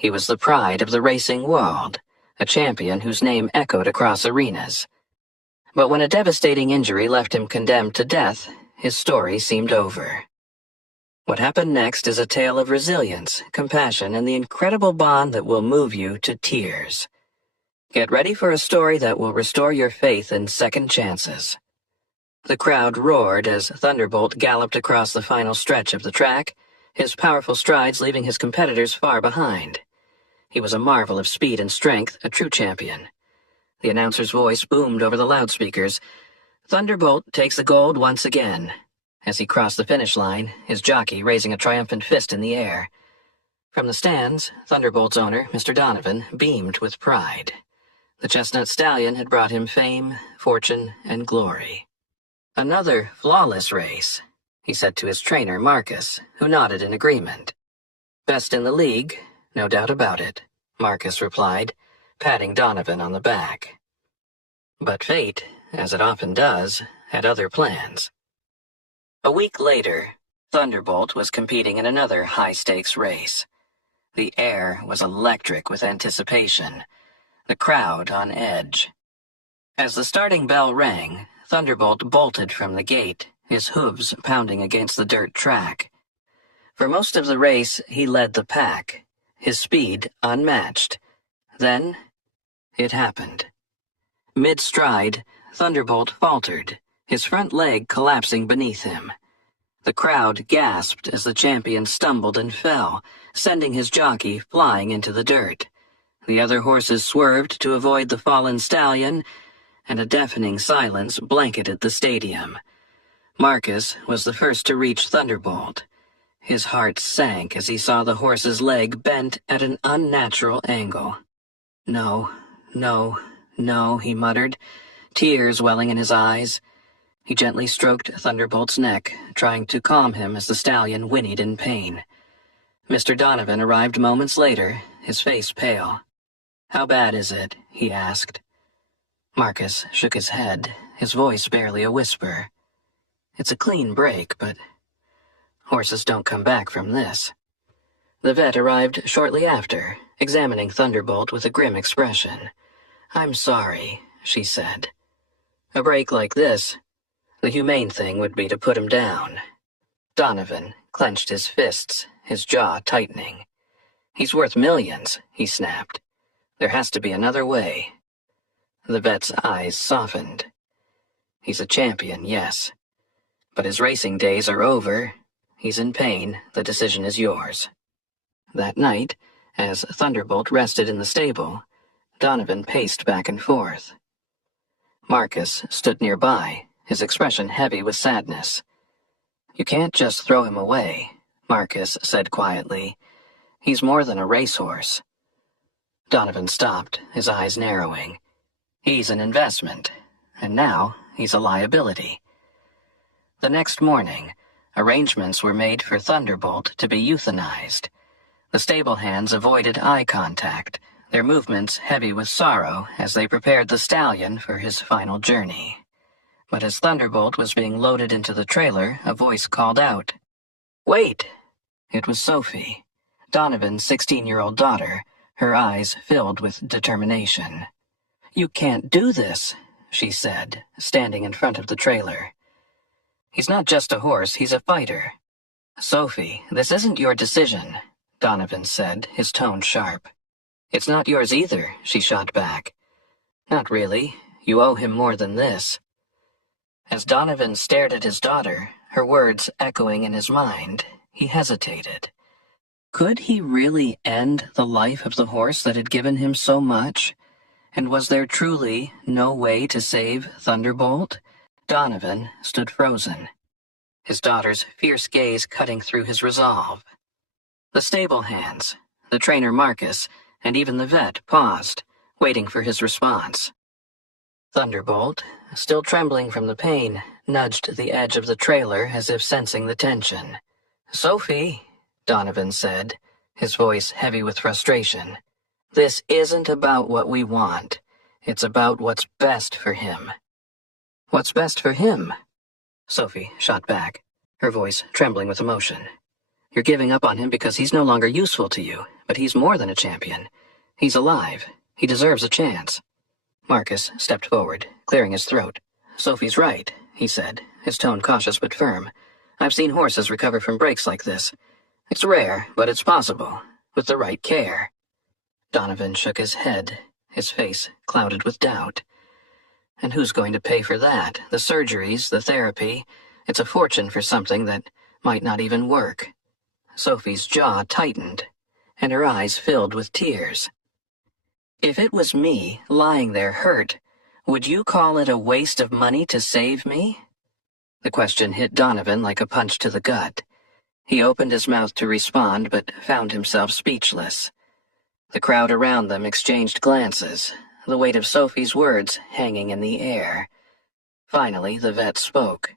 He was the pride of the racing world, a champion whose name echoed across arenas. But when a devastating injury left him condemned to death, his story seemed over. What happened next is a tale of resilience, compassion, and the incredible bond that will move you to tears. Get ready for a story that will restore your faith in second chances. The crowd roared as Thunderbolt galloped across the final stretch of the track, his powerful strides leaving his competitors far behind. He was a marvel of speed and strength, a true champion. The announcer's voice boomed over the loudspeakers. Thunderbolt takes the gold once again. As he crossed the finish line, his jockey raising a triumphant fist in the air. From the stands, Thunderbolt's owner, Mr. Donovan, beamed with pride. The chestnut stallion had brought him fame, fortune, and glory. "Another flawless race," he said to his trainer, Marcus, who nodded in agreement. "Best in the league, no doubt about it," Marcus replied, patting Donovan on the back. But fate, as it often does, had other plans. A week later, Thunderbolt was competing in another high-stakes race. The air was electric with anticipation, the crowd on edge. As the starting bell rang, Thunderbolt bolted from the gate, his hooves pounding against the dirt track. For most of the race, he led the pack, his speed unmatched. Then, it happened. Mid-stride, Thunderbolt faltered, his front leg collapsing beneath him. The crowd gasped as the champion stumbled and fell, sending his jockey flying into the dirt. The other horses swerved to avoid the fallen stallion, and a deafening silence blanketed the stadium. Marcus was the first to reach Thunderbolt. His heart sank as he saw the horse's leg bent at an unnatural angle. "No, no, no," he muttered, tears welling in his eyes. He gently stroked Thunderbolt's neck, trying to calm him as the stallion whinnied in pain. Mr. Donovan arrived moments later, his face pale. "How bad is it?" he asked. Marcus shook his head, his voice barely a whisper. "It's a clean break, but horses don't come back from this." The vet arrived shortly after, examining Thunderbolt with a grim expression. "I'm sorry," she said. "A break like this, the humane thing would be to put him down." Donovan clenched his fists, his jaw tightening. "He's worth millions," he snapped. "There has to be another way." The vet's eyes softened. "He's a champion, yes. But his racing days are over. He's in pain. The decision is yours." That night, as Thunderbolt rested in the stable, Donovan paced back and forth. Marcus stood nearby, his expression heavy with sadness. "You can't just throw him away," Marcus said quietly. "He's more than a racehorse." Donovan stopped, his eyes narrowing. "He's an investment, and now he's a liability." The next morning, arrangements were made for Thunderbolt to be euthanized. The stable hands avoided eye contact, their movements heavy with sorrow as they prepared the stallion for his final journey. But as Thunderbolt was being loaded into the trailer, a voice called out, "Wait!" It was Sophie, Donovan's 16-year-old daughter, her eyes filled with determination. "You can't do this," she said, standing in front of the trailer. "He's not just a horse, he's a fighter." "Sophie, this isn't your decision," Donovan said, his tone sharp. "It's not yours either," she shot back. "Not really. You owe him more than this." As Donovan stared at his daughter, her words echoing in his mind, he hesitated. Could he really end the life of the horse that had given him so much? And was there truly no way to save Thunderbolt? Donovan stood frozen, his daughter's fierce gaze cutting through his resolve. The stable hands, the trainer Marcus, and even the vet paused, waiting for his response. Thunderbolt, still trembling from the pain, nudged the edge of the trailer as if sensing the tension. "Sophie," Donovan said, his voice heavy with frustration, "this isn't about what we want. It's about what's best for him." "What's best for him?" Sophie shot back, her voice trembling with emotion. "You're giving up on him because he's no longer useful to you, But he's more than a champion. He's alive. He deserves a chance. Marcus stepped forward, clearing his throat. Sophie's right, he said, his tone cautious but firm. I've seen horses recover from breaks like this. It's rare, but it's possible, with the right care. Donovan shook his head, his face clouded with doubt. And who's going to pay for that? The surgeries, the therapy? It's a fortune for something that might not even work. Sophie's jaw tightened, and her eyes filled with tears. If it was me, lying there hurt, would you call it a waste of money to save me? The question hit Donovan like a punch to the gut. He opened his mouth to respond, but found himself speechless. The crowd around them exchanged glances, the weight of Sophie's words hanging in the air. Finally, the vet spoke.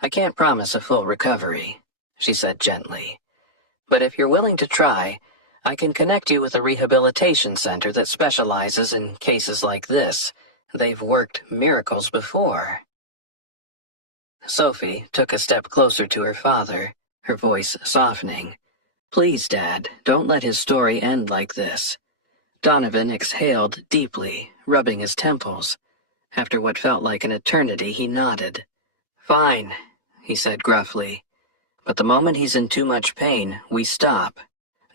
I can't promise a full recovery, she said gently. But if you're willing to try, I can connect you with a rehabilitation center that specializes in cases like this. They've worked miracles before. Sophie took a step closer to her father, her voice softening. Please, Dad, don't let his story end like this. Donovan exhaled deeply, rubbing his temples. After what felt like an eternity, he nodded. Fine, he said gruffly. But the moment he's in too much pain, we stop.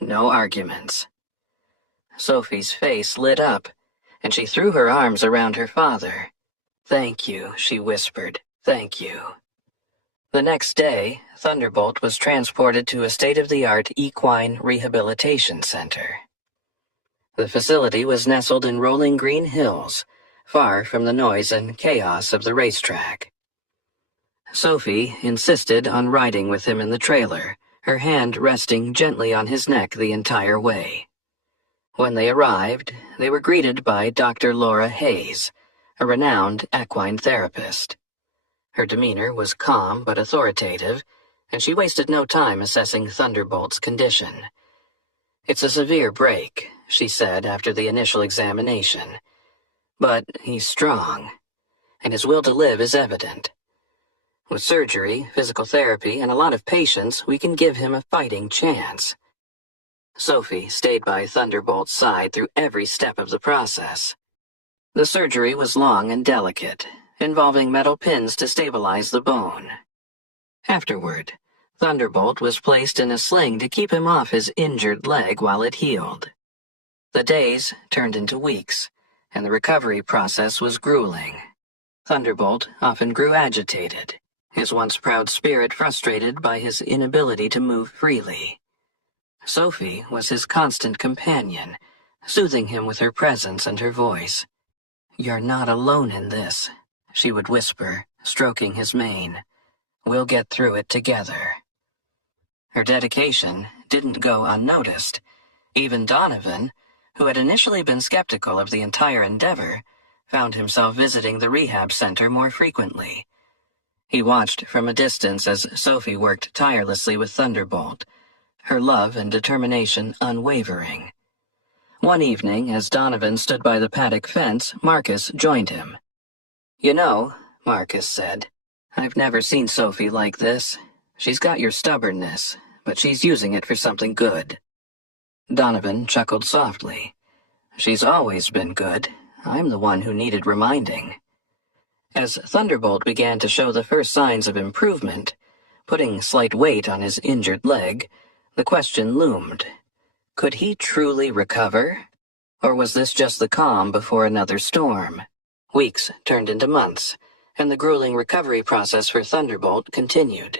No arguments. Sophie's face lit up, and she threw her arms around her father. Thank you, she whispered. Thank you. The next day, Thunderbolt was transported to a state-of-the-art equine rehabilitation center. The facility was nestled in rolling green hills, far from the noise and chaos of the racetrack. Sophie insisted on riding with him in the trailer, her hand resting gently on his neck the entire way. When they arrived, they were greeted by Dr. Laura Hayes, a renowned equine therapist. Her demeanor was calm but authoritative, and she wasted no time assessing Thunderbolt's condition. It's a severe break, she said after the initial examination. But he's strong, and his will to live is evident. With surgery, physical therapy, and a lot of patience, we can give him a fighting chance. Sophie stayed by Thunderbolt's side through every step of the process. The surgery was long and delicate, involving metal pins to stabilize the bone. Afterward, Thunderbolt was placed in a sling to keep him off his injured leg while it healed. The days turned into weeks, and the recovery process was grueling. Thunderbolt often grew agitated, his once proud spirit frustrated by his inability to move freely. Sophie was his constant companion, soothing him with her presence and her voice. You're not alone in this, she would whisper, stroking his mane. We'll get through it together. Her dedication didn't go unnoticed. Even Donovan, who had initially been skeptical of the entire endeavor, found himself visiting the rehab center more frequently. He watched from a distance as Sophie worked tirelessly with Thunderbolt, her love and determination unwavering. One evening, as Donovan stood by the paddock fence, Marcus joined him. You know, Marcus said, I've never seen Sophie like this. She's got your stubbornness, but she's using it for something good. Donovan chuckled softly. She's always been good. I'm the one who needed reminding. As Thunderbolt began to show the first signs of improvement, putting slight weight on his injured leg, the question loomed. Could he truly recover? Or was this just the calm before another storm? Weeks turned into months, and the grueling recovery process for Thunderbolt continued.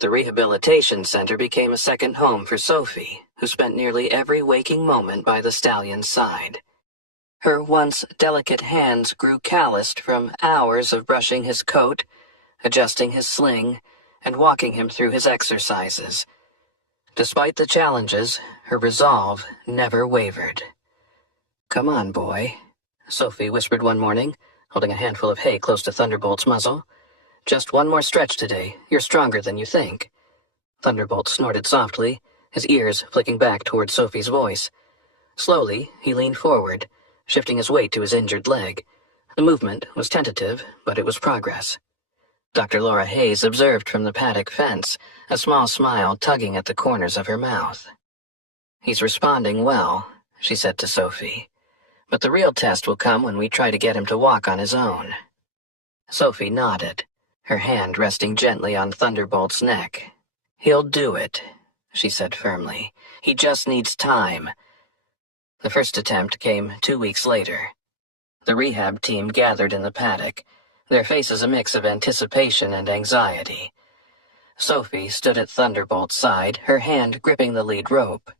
The rehabilitation center became a second home for Sophie, who spent nearly every waking moment by the stallion's side. Her once delicate hands grew calloused from hours of brushing his coat, adjusting his sling, and walking him through his exercises. Despite the challenges, her resolve never wavered. Come on, boy, Sophie whispered one morning, holding a handful of hay close to Thunderbolt's muzzle. Just one more stretch today. You're stronger than you think. Thunderbolt snorted softly, his ears flicking back toward Sophie's voice. Slowly, he leaned forward, shifting his weight to his injured leg. The movement was tentative, but it was progress. Dr. Laura Hayes observed from the paddock fence, a small smile tugging at the corners of her mouth. "He's responding well," she said to Sophie. "But the real test will come when we try to get him to walk on his own." Sophie nodded, her hand resting gently on Thunderbolt's neck. "He'll do it," she said firmly. "He just needs time." The first attempt came 2 weeks later. The rehab team gathered in the paddock, their faces a mix of anticipation and anxiety. Sophie stood at Thunderbolt's side, her hand gripping the lead rope.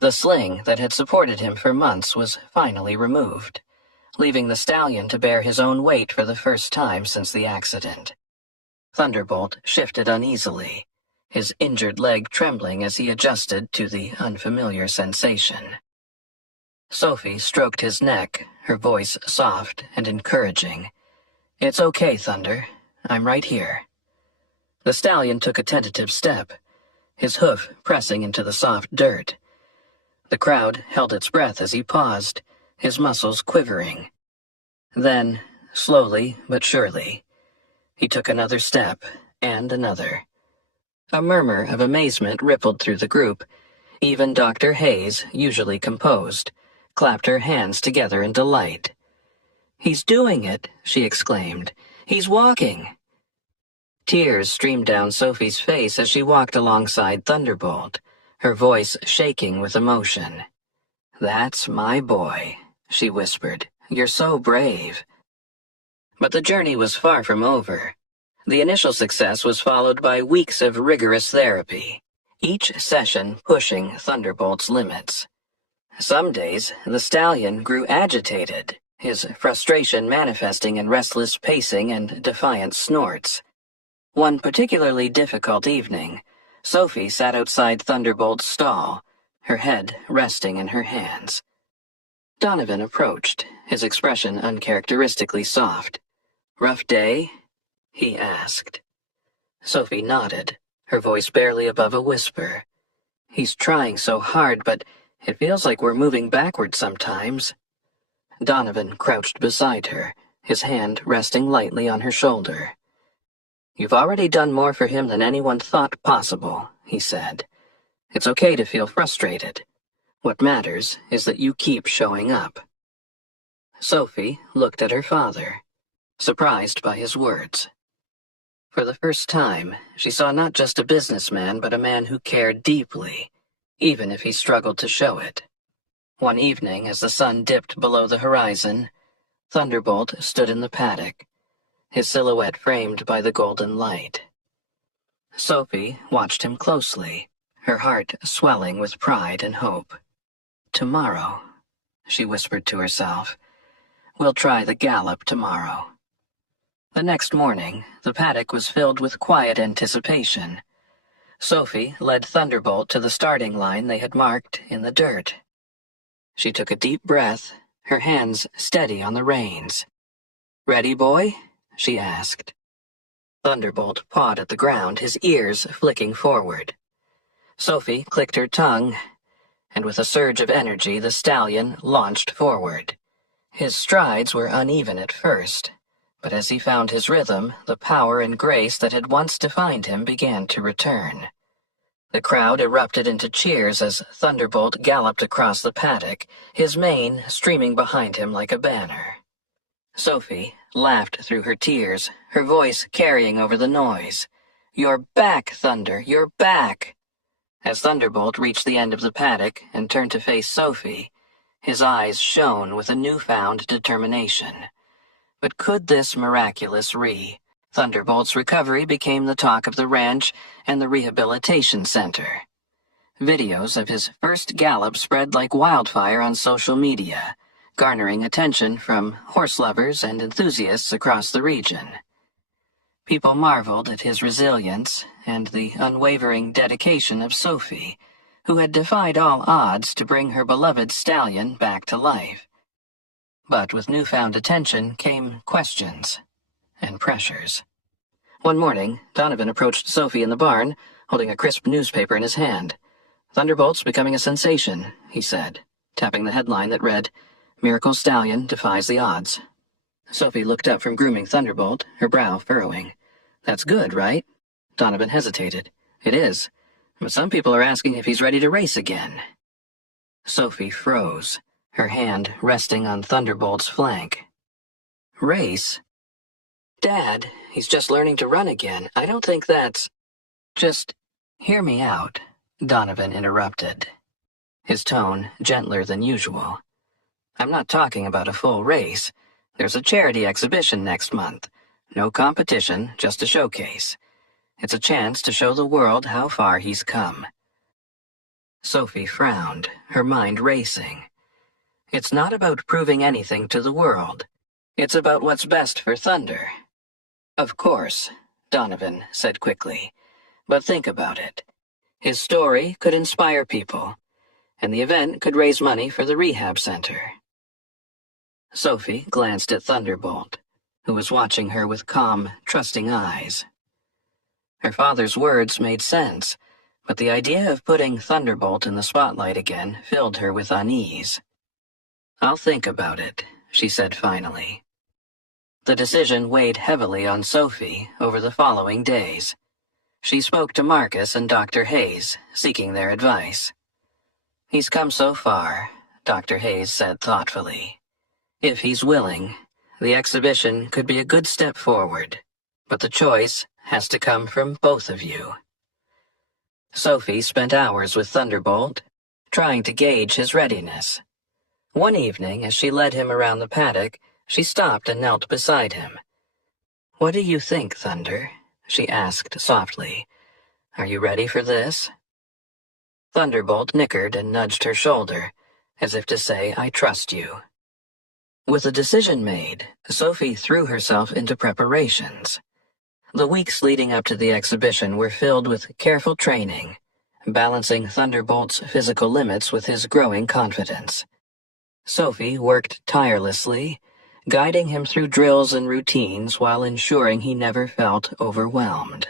The sling that had supported him for months was finally removed, leaving the stallion to bear his own weight for the first time since the accident. Thunderbolt shifted uneasily, his injured leg trembling as he adjusted to the unfamiliar sensation. Sophie stroked his neck, her voice soft and encouraging. "It's okay, Thunder. I'm right here." The stallion took a tentative step, his hoof pressing into the soft dirt. The crowd held its breath as he paused, his muscles quivering. Then, slowly but surely, he took another step, and another. A murmur of amazement rippled through the group. Even Dr. Hayes, usually composed, clapped her hands together in delight. "He's doing it," she exclaimed. "He's walking." Tears streamed down Sophie's face as she walked alongside Thunderbolt, her voice shaking with emotion. "That's my boy," she whispered. "You're so brave." But the journey was far from over. The initial success was followed by weeks of rigorous therapy, each session pushing Thunderbolt's limits. Some days, the stallion grew agitated, his frustration manifesting in restless pacing and defiant snorts. One particularly difficult evening, Sophie sat outside Thunderbolt's stall, her head resting in her hands. Donovan approached, his expression uncharacteristically soft. "Rough day?" he asked. Sophie nodded, her voice barely above a whisper. "He's trying so hard, but it feels like we're moving backward sometimes." Donovan crouched beside her, his hand resting lightly on her shoulder. "You've already done more for him than anyone thought possible," he said. "It's okay to feel frustrated. What matters is that you keep showing up." Sophie looked at her father, surprised by his words. For the first time, she saw not just a businessman, but a man who cared deeply, even if he struggled to show it. One evening, as the sun dipped below the horizon, Thunderbolt stood in the paddock, his silhouette framed by the golden light. Sophie watched him closely, her heart swelling with pride and hope. "Tomorrow," she whispered to herself. "We'll try the gallop tomorrow." The next morning, the paddock was filled with quiet anticipation. Sophie led Thunderbolt to the starting line they had marked in the dirt. She took a deep breath, her hands steady on the reins. "Ready, boy?" she asked. Thunderbolt pawed at the ground, his ears flicking forward. Sophie clicked her tongue, and with a surge of energy the stallion launched forward. His strides were uneven at first, but as he found his rhythm, the power and grace that had once defined him began to return. The crowd erupted into cheers as Thunderbolt galloped across the paddock, his mane streaming behind him like a banner. Sophie laughed through her tears, her voice carrying over the noise. "You're back, Thunder, you're back!" As Thunderbolt reached the end of the paddock and turned to face Sophie, his eyes shone with a newfound determination. But could this miraculous Thunderbolt's recovery became the talk of the ranch and the rehabilitation center. Videos of his first gallop spread like wildfire on social media, garnering attention from horse lovers and enthusiasts across the region. People marveled at his resilience and the unwavering dedication of Sophie, who had defied all odds to bring her beloved stallion back to life. But with newfound attention came questions and pressures. One morning, Donovan approached Sophie in the barn, holding a crisp newspaper in his hand. "Thunderbolt's becoming a sensation," he said, tapping the headline that read, "Miracle Stallion Defies the Odds." Sophie looked up from grooming Thunderbolt, her brow furrowing. "That's good, right?" Donovan hesitated. "It is. But some people are asking if he's ready to race again." Sophie froze, her hand resting on Thunderbolt's flank. Race? Dad, he's just learning to run again. I don't think that's... Just hear me out, Donovan interrupted, his tone gentler than usual. I'm not talking about a full race. There's a charity exhibition next month. No competition, just a showcase. It's a chance to show the world how far he's come. Sophie frowned, her mind racing. It's not about proving anything to the world. It's about what's best for Thunder. Of course, Donovan said quickly. But think about it. His story could inspire people, and the event could raise money for the rehab center. Sophie glanced at Thunderbolt, who was watching her with calm, trusting eyes. Her father's words made sense, but the idea of putting Thunderbolt in the spotlight again filled her with unease. I'll think about it, she said finally. The decision weighed heavily on Sophie over the following days. She spoke to Marcus and Dr. Hayes, seeking their advice. He's come so far, Dr. Hayes said thoughtfully. If he's willing, the exhibition could be a good step forward, but the choice has to come from both of you. Sophie spent hours with Thunderbolt, trying to gauge his readiness. One evening, as she led him around the paddock, she stopped and knelt beside him. What do you think, Thunder? She asked softly. Are you ready for this? Thunderbolt nickered and nudged her shoulder, as if to say, I trust you. With the decision made, Sophie threw herself into preparations. The weeks leading up to the exhibition were filled with careful training, balancing Thunderbolt's physical limits with his growing confidence. Sophie worked tirelessly, guiding him through drills and routines while ensuring he never felt overwhelmed.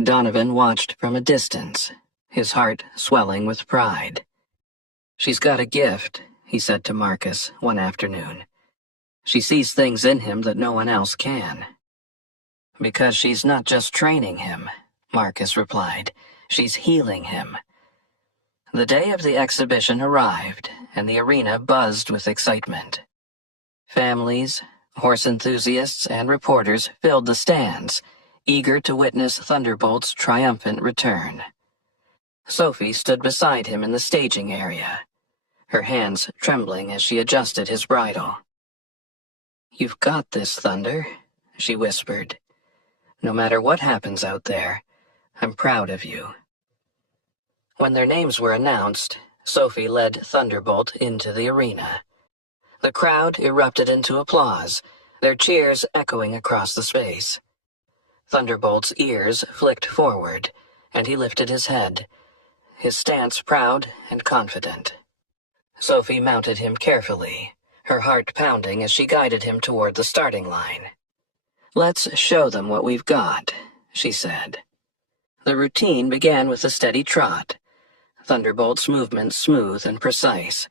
Donovan watched from a distance, his heart swelling with pride. She's got a gift, he said to Marcus one afternoon. She sees things in him that no one else can. Because she's not just training him, Marcus replied. She's healing him. The day of the exhibition arrived, and the arena buzzed with excitement. Families, horse enthusiasts, and reporters filled the stands, eager to witness Thunderbolt's triumphant return. Sophie stood beside him in the staging area, her hands trembling as she adjusted his bridle. You've got this, Thunder, she whispered. No matter what happens out there, I'm proud of you. When their names were announced, Sophie led Thunderbolt into the arena. The crowd erupted into applause, their cheers echoing across the space. Thunderbolt's ears flicked forward, and he lifted his head, his stance proud and confident. Sophie mounted him carefully, her heart pounding as she guided him toward the starting line. Let's show them what we've got, she said. The routine began with a steady trot, Thunderbolt's movements smooth and precise.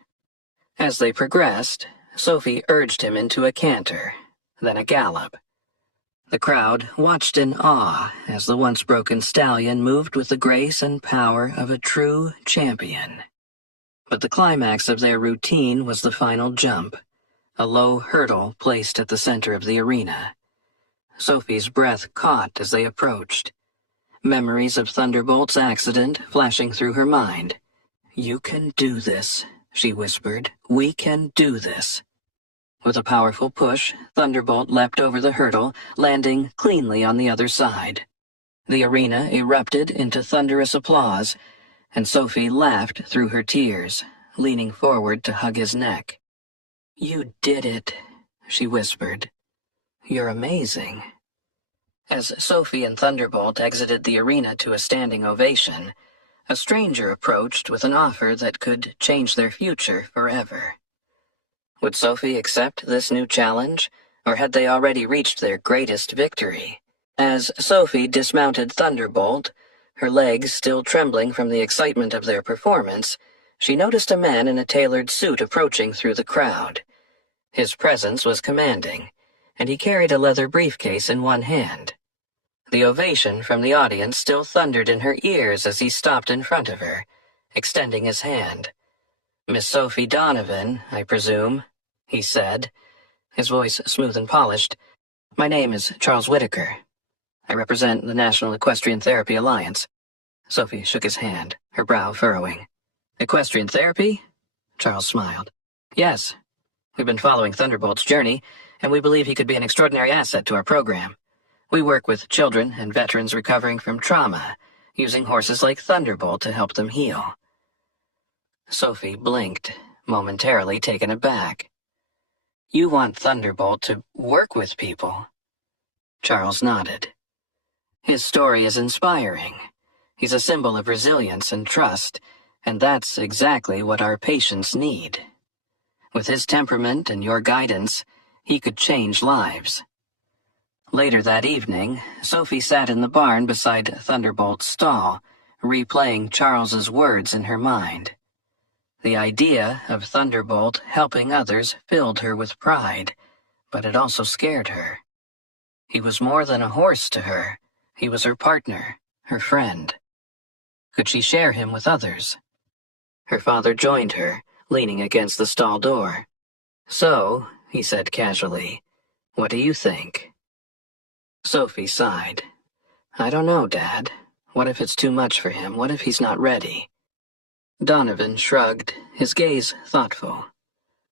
As they progressed, Sophie urged him into a canter, then a gallop. The crowd watched in awe as the once-broken stallion moved with the grace and power of a true champion. But the climax of their routine was the final jump, a low hurdle placed at the center of the arena. Sophie's breath caught as they approached, memories of Thunderbolt's accident flashing through her mind. You can do this, she whispered. We can do this. With a powerful push, Thunderbolt leapt over the hurdle, landing cleanly on the other side. The arena erupted into thunderous applause, and Sophie laughed through her tears, leaning forward to hug his neck. You did it, she whispered. You're amazing. As Sophie and Thunderbolt exited the arena to a standing ovation, a stranger approached with an offer that could change their future forever. Would Sophie accept this new challenge, or had they already reached their greatest victory? As Sophie dismounted Thunderbolt, her legs still trembling from the excitement of their performance, she noticed a man in a tailored suit approaching through the crowd. His presence was commanding, and he carried a leather briefcase in one hand. The ovation from the audience still thundered in her ears as he stopped in front of her, extending his hand. "Miss Sophie Donovan, I presume," he said, his voice smooth and polished. "My name is Charles Whitaker. I represent the National Equestrian Therapy Alliance." Sophie shook his hand, her brow furrowing. "Equestrian therapy?" Charles smiled. "Yes. We've been following Thunderbolt's journey, and we believe he could be an extraordinary asset to our program. We work with children and veterans recovering from trauma, using horses like Thunderbolt to help them heal." Sophie blinked, momentarily taken aback. "You want Thunderbolt to work with people?" Charles nodded. "His story is inspiring. He's a symbol of resilience and trust, and that's exactly what our patients need. With his temperament and your guidance, he could change lives." Later that evening, Sophie sat in the barn beside Thunderbolt's stall, replaying Charles's words in her mind. The idea of Thunderbolt helping others filled her with pride, but it also scared her. He was more than a horse to her. He was her partner, her friend. Could she share him with others? Her father joined her, leaning against the stall door. "So," he said casually, "what do you think?" Sophie sighed. "I don't know, Dad. What if it's too much for him? What if he's not ready?" Donovan shrugged, his gaze thoughtful.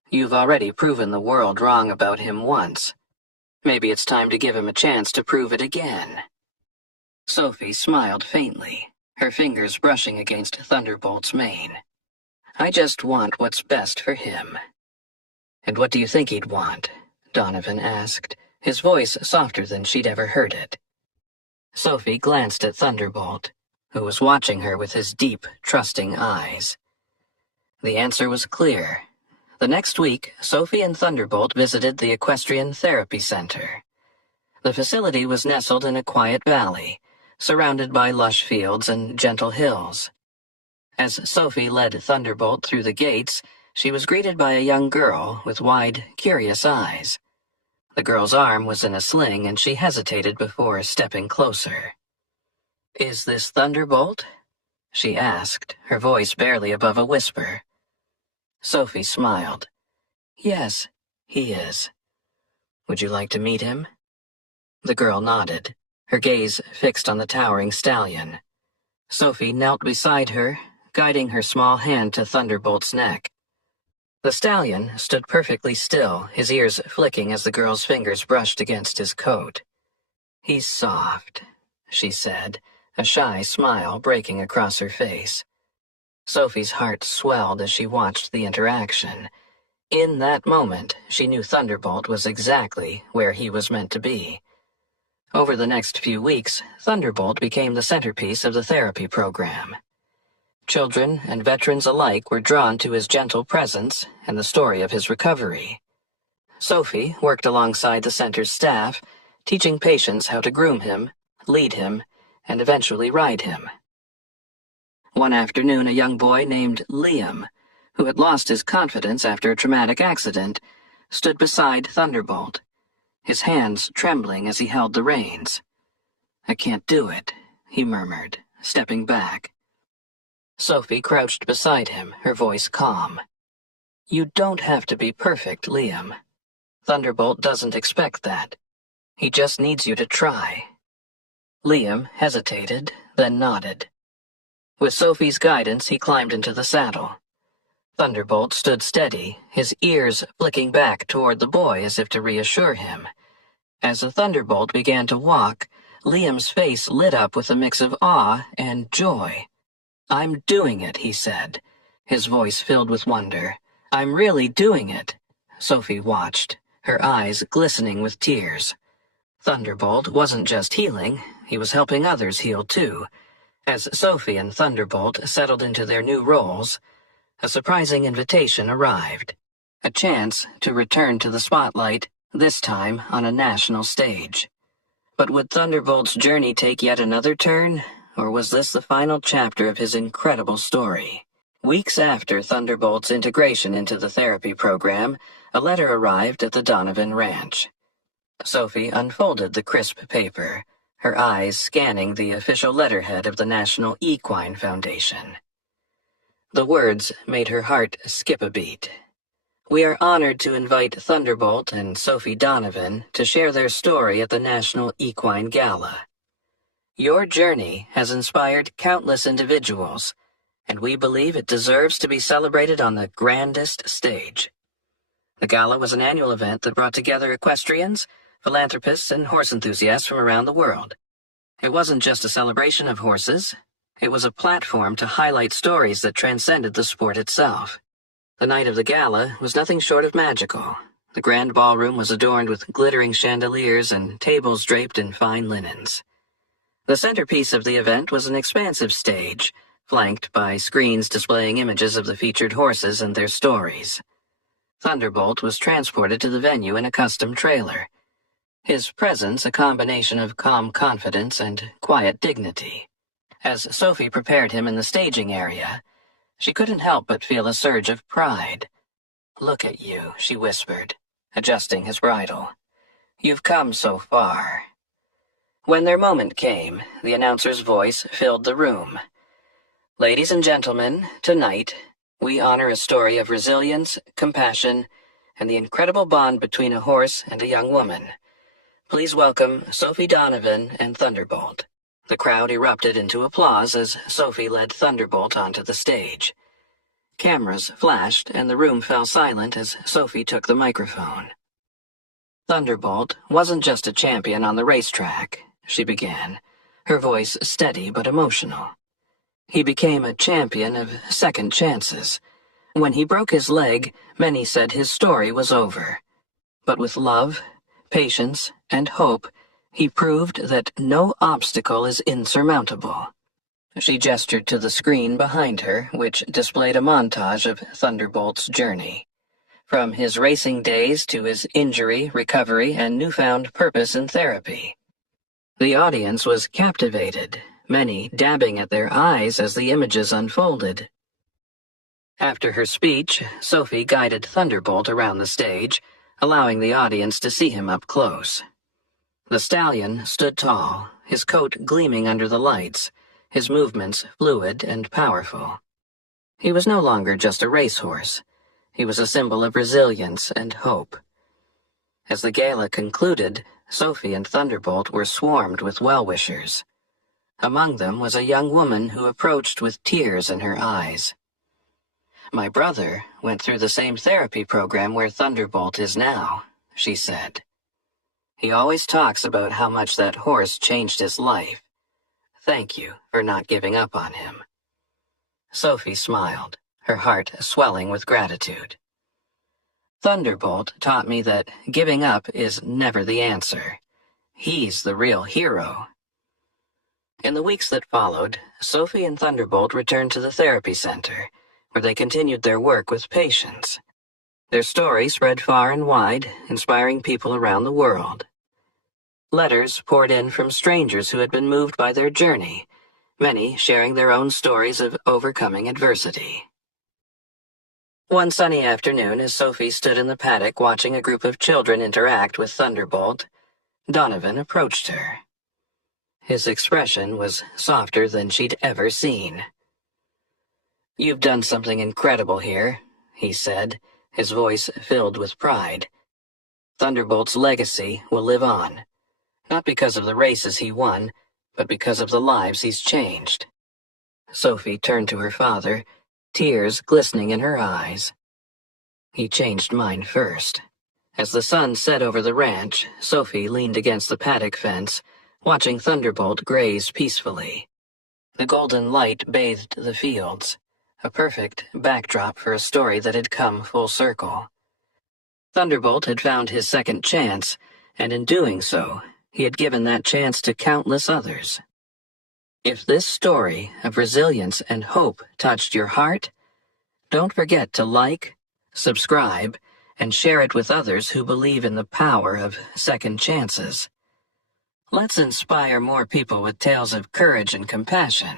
"You've already proven the world wrong about him once. Maybe it's time to give him a chance to prove it again." Sophie smiled faintly, her fingers brushing against Thunderbolt's mane. "I just want what's best for him." "And what do you think he'd want?" Donovan asked, his voice softer than she'd ever heard it. Sophie glanced at Thunderbolt, who was watching her with his deep, trusting eyes. The answer was clear. The next week, Sophie and Thunderbolt visited the Equestrian Therapy Center. The facility was nestled in a quiet valley, surrounded by lush fields and gentle hills. As Sophie led Thunderbolt through the gates, she was greeted by a young girl with wide, curious eyes. The girl's arm was in a sling, and she hesitated before stepping closer. "Is this Thunderbolt?" she asked, her voice barely above a whisper. Sophie smiled. "Yes, he is. Would you like to meet him?" The girl nodded, her gaze fixed on the towering stallion. Sophie knelt beside her, guiding her small hand to Thunderbolt's neck. The stallion stood perfectly still, his ears flicking as the girl's fingers brushed against his coat. "He's soft," she said, a shy smile breaking across her face. Sophie's heart swelled as she watched the interaction. In that moment, she knew Thunderbolt was exactly where he was meant to be. Over the next few weeks, Thunderbolt became the centerpiece of the therapy program. Children and veterans alike were drawn to his gentle presence and the story of his recovery. Sophie worked alongside the center's staff, teaching patients how to groom him, lead him, and eventually ride him. One afternoon, a young boy named Liam, who had lost his confidence after a traumatic accident, stood beside Thunderbolt, his hands trembling as he held the reins. "I can't do it," he murmured, stepping back. Sophie crouched beside him, her voice calm. "You don't have to be perfect, Liam. Thunderbolt doesn't expect that. He just needs you to try." Liam hesitated, then nodded. With Sophie's guidance, he climbed into the saddle. Thunderbolt stood steady, his ears flicking back toward the boy as if to reassure him. As the Thunderbolt began to walk, Liam's face lit up with a mix of awe and joy. "I'm doing it," he said, his voice filled with wonder. "I'm really doing it." Sophie watched, her eyes glistening with tears. Thunderbolt wasn't just healing, he was helping others heal too. As Sophie and Thunderbolt settled into their new roles, a surprising invitation arrived. A chance to return to the spotlight, this time on a national stage. But would Thunderbolt's journey take yet another turn, or was this the final chapter of his incredible story? Weeks after Thunderbolt's integration into the therapy program, a letter arrived at the Donovan Ranch. Sophie unfolded the crisp paper, her eyes scanning the official letterhead of the National Equine Foundation. The words made her heart skip a beat. We are honored to invite Thunderbolt and Sophie Donovan to share their story at the National Equine Gala. Your journey has inspired countless individuals, and we believe it deserves to be celebrated on the grandest stage. The gala was an annual event that brought together equestrians, philanthropists, and horse enthusiasts from around the world. It wasn't just a celebration of horses. It was a platform to highlight stories that transcended the sport itself. The night of the gala was nothing short of magical. The grand ballroom was adorned with glittering chandeliers and tables draped in fine linens. The centerpiece of the event was an expansive stage, flanked by screens displaying images of the featured horses and their stories. Thunderbolt was transported to the venue in a custom trailer, his presence a combination of calm confidence and quiet dignity. As Sophie prepared him in the staging area, she couldn't help but feel a surge of pride. "Look at you," she whispered, adjusting his bridle. "You've come so far." When their moment came, the announcer's voice filled the room. "Ladies and gentlemen, tonight, we honor a story of resilience, compassion, and the incredible bond between a horse and a young woman. Please welcome Sophie Donovan and Thunderbolt." The crowd erupted into applause as Sophie led Thunderbolt onto the stage. Cameras flashed, and the room fell silent as Sophie took the microphone. "Thunderbolt wasn't just a champion on the racetrack," she began, her voice steady but emotional. "He became a champion of second chances. When he broke his leg, many said his story was over. But with love, patience, and hope, he proved that no obstacle is insurmountable." She gestured to the screen behind her, which displayed a montage of Thunderbolt's journey. From his racing days to his injury, recovery, and newfound purpose in therapy. The audience was captivated, many dabbing at their eyes as the images unfolded. After her speech, Sophie guided Thunderbolt around the stage, allowing the audience to see him up close. The stallion stood tall, his coat gleaming under the lights, his movements fluid and powerful. He was no longer just a racehorse. He was a symbol of resilience and hope. As the gala concluded, Sophie and Thunderbolt were swarmed with well-wishers. Among them was a young woman who approached with tears in her eyes. "My brother went through the same therapy program where Thunderbolt is now," she said. "He always talks about how much that horse changed his life. Thank you for not giving up on him." Sophie smiled, her heart swelling with gratitude. "Thunderbolt taught me that giving up is never the answer. He's the real hero." In the weeks that followed, Sophie and Thunderbolt returned to the therapy center, where they continued their work with patients. Their story spread far and wide, inspiring people around the world. Letters poured in from strangers who had been moved by their journey, many sharing their own stories of overcoming adversity. One sunny afternoon, as Sophie stood in the paddock watching a group of children interact with Thunderbolt, Donovan approached her. His expression was softer than she'd ever seen. "You've done something incredible here," he said, his voice filled with pride. "Thunderbolt's legacy will live on, not because of the races he won, but because of the lives he's changed." Sophie turned to her father, tears glistening in her eyes. "He changed mine first." As the sun set over the ranch, Sophie leaned against the paddock fence, watching Thunderbolt graze peacefully. The golden light bathed the fields, a perfect backdrop for a story that had come full circle. Thunderbolt had found his second chance, and in doing so, he had given that chance to countless others. If this story of resilience and hope touched your heart, don't forget to like, subscribe, and share it with others who believe in the power of second chances. Let's inspire more people with tales of courage and compassion.